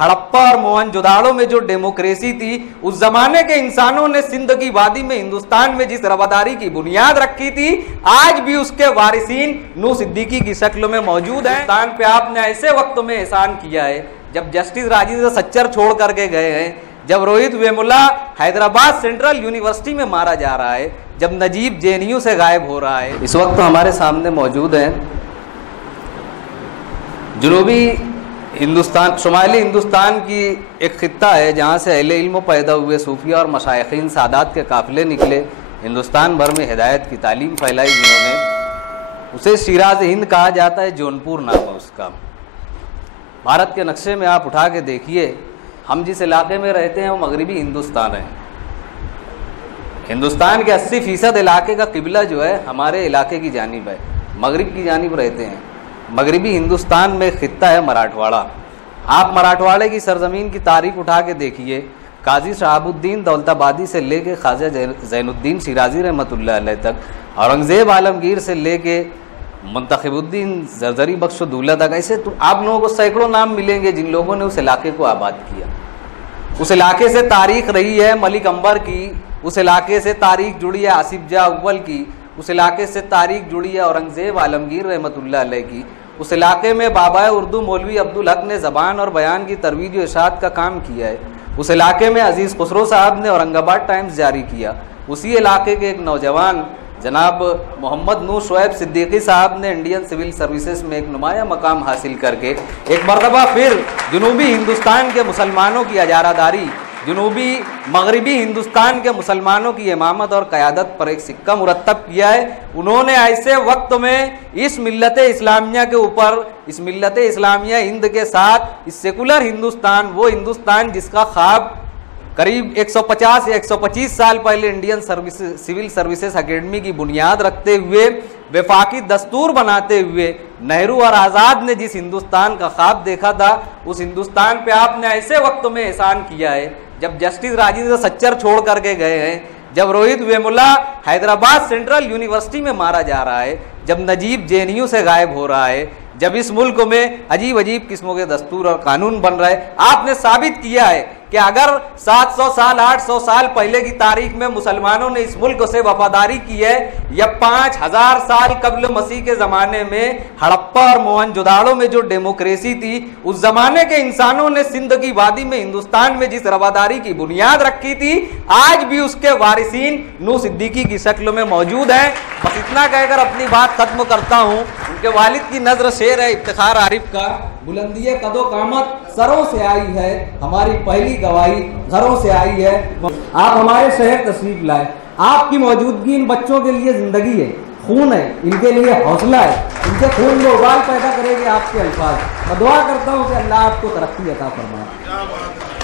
हड़प्पा और मोहनजोदाड़ो में जो डेमोक्रेसी थी, उस जमाने के इंसानों ने सिंध की वादी में हिंदुस्तान में जिस रवादारी की बुनियाद रखी थी, आज भी उसके वारिसीन नूह सिद्दीकी की शक्ल में मौजूद है। हिंदुस्तान पे आपने ऐसे वक्त में एहसान किया है जब जस्टिस राजेंद्र सच्चर छोड़ करके गए हैं, जब रोहित वेमुला हैदराबाद सेंट्रल यूनिवर्सिटी में मारा जा रहा है, जब नजीब जेएनयू से गायब हो रहा है। इस वक्त हमारे सामने मौजूद हैं जनूबी हिंदुस्तान, शुमाली हिंदुस्तान की एक खित्ता है जहाँ से अहले इल्म पैदा हुए, सूफिया और मशाइखीन सादात के काफिले निकले, हिंदुस्तान भर में हिदायत की तालीम फैलाई जिन्होंने। उसे शिराज हिंद कहा जाता है, जौनपुर नाम है उसका। भारत के नक्शे में आप उठा के देखिए, हम जिस इलाके में रहते हैं वो मगरबी हिंदुस्तान है। हिंदुस्तान के 80% इलाके का किबला जो है हमारे इलाके की जानिब है, मगरिब की जानिब रहते हैं। मगरबी हिंदुस्तान में खित्ता है मराठवाड़ा। आप मराठवाड़े की सरजमीन की तारीख उठा के देखिए, काजी शहाबुद्दीन दौलताबादी से लेके ख्वाजा ज़ैनुद्दीन शिराजी रहमतुल्लाह अलैह तक, औरंगज़ेब आलमगीर से लेके मुंतखिबुद्दीन जरजरी बख्शुद्दौला तक, ऐसे तो आप लोगों को सैकड़ों नाम मिलेंगे जिन लोगों ने उस इलाके को आबाद किया। उस इलाके से तारीख रही है मलिक अंबर की, उस इलाके से तारीख जुड़ी है आसिफ जा अव्वल की, उस इलाके से तारीख जुड़ी है औरंगज़ेब आलमगीर रहमतुल्लाह अलैह की। उस इलाके में बाबा उर्दू मौलवी अब्दुल हक ने ज़बान और बयान की तरवीज व इरशाद का काम किया है। उस इलाके में अजीज़ खुसरो साहब ने औरंगाबाद टाइम्स जारी किया। उसी इलाके के एक नौजवान जनाब मोहम्मद नूर शुएब सिद्दीकी साहब ने इंडियन सिविल सर्विसेज में एक नुमाया मकाम हासिल करके एक मरतबा फिर जनूबी हिंदुस्तान के मुसलमानों की अजारादारी, जनूबी मगरबी हिंदुस्तान के मुसलमानों की इमामत और क़यादत पर एक सिक्का मुरत्तब किया है। उन्होंने ऐसे वक्त में इस मिल्लत इस्लामिया के ऊपर, इस मिल्लत इस्लामिया हिंद के साथ इस सेकुलर हिंदुस्तान, वो हिंदुस्तान जिसका ख्वाब करीब 150 या 125 साल पहले इंडियन सिविल सर्विसेज अकेडमी की बुनियाद रखते हुए, वफाकी दस्तूर बनाते हुए नेहरू और आज़ाद ने जिस हिंदुस्तान का ख्वाब देखा था, उस हिंदुस्तान पे आपने ऐसे वक्त में एहसान किया है जब जस्टिस राजेंद्र सच्चर छोड़ करके गए हैं, जब रोहित वेमुला हैदराबाद सेंट्रल यूनिवर्सिटी में मारा जा रहा है, जब नजीब जेएनयू से गायब हो रहा है, जब इस मुल्क में अजीब अजीब किस्मों के दस्तूर और कानून बन रहे। आपने साबित किया है कि अगर 700 साल 800 साल पहले की तारीख में मुसलमानों ने इस मुल्क से वफादारी की है, या 5000 साल कबल मसीह के ज़माने में हड़प्पा और मोहनजोदाड़ो में जो डेमोक्रेसी थी, उस ज़माने के इंसानों ने सिंध की वादी में हिंदुस्तान में जिस रवादारी की बुनियाद रखी थी, आज भी उसके वारिसीन नूह सिद्दीकी की शक्ल में मौजूद हैं। बस इतना कहकर अपनी बात खत्म करता हूँ। उनके वालिद की नजर शेर है इफ्तिखार आरिफ का, बुलंदिये कदो कामत सरों से आई है, हमारी पहली गवाही घरों से आई है। आप हमारे शहर तशरीफ लाए, आपकी मौजूदगी इन बच्चों के लिए जिंदगी है, खून है, इनके लिए हौसला है, इनके खून में उबाल पैदा करेंगे आपके अल्फाज। मैं दुआ करता हूँ कि अल्लाह आपको तरक्की अता फरमाए।